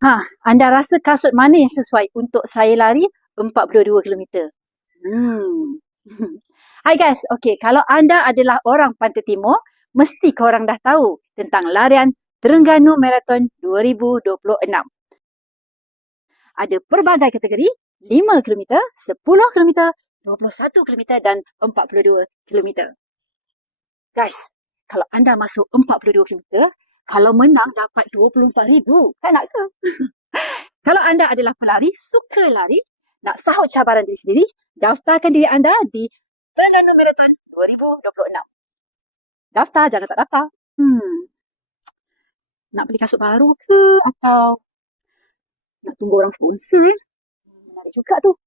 Anda rasa kasut mana yang sesuai untuk saya lari 42 kilometer? Hai guys, kalau anda adalah orang Pantai Timur, mesti korang dah tahu tentang larian Terengganu Marathon 2026. Ada pelbagai kategori, 5 kilometer, 10 kilometer, 21 kilometer dan 42 kilometer. Guys, kalau anda masuk 42 kilometer, kalau menang dapat 24,000. Kan nak ke? Kalau anda adalah pelari, suka lari, nak sahut cabaran diri sendiri, daftarkan diri anda di Terengganu Marathon 2026. Daftar, jangan tak daftar. Nak beli kasut baru ke atau nak tunggu orang sponsor? Menarik juga tu.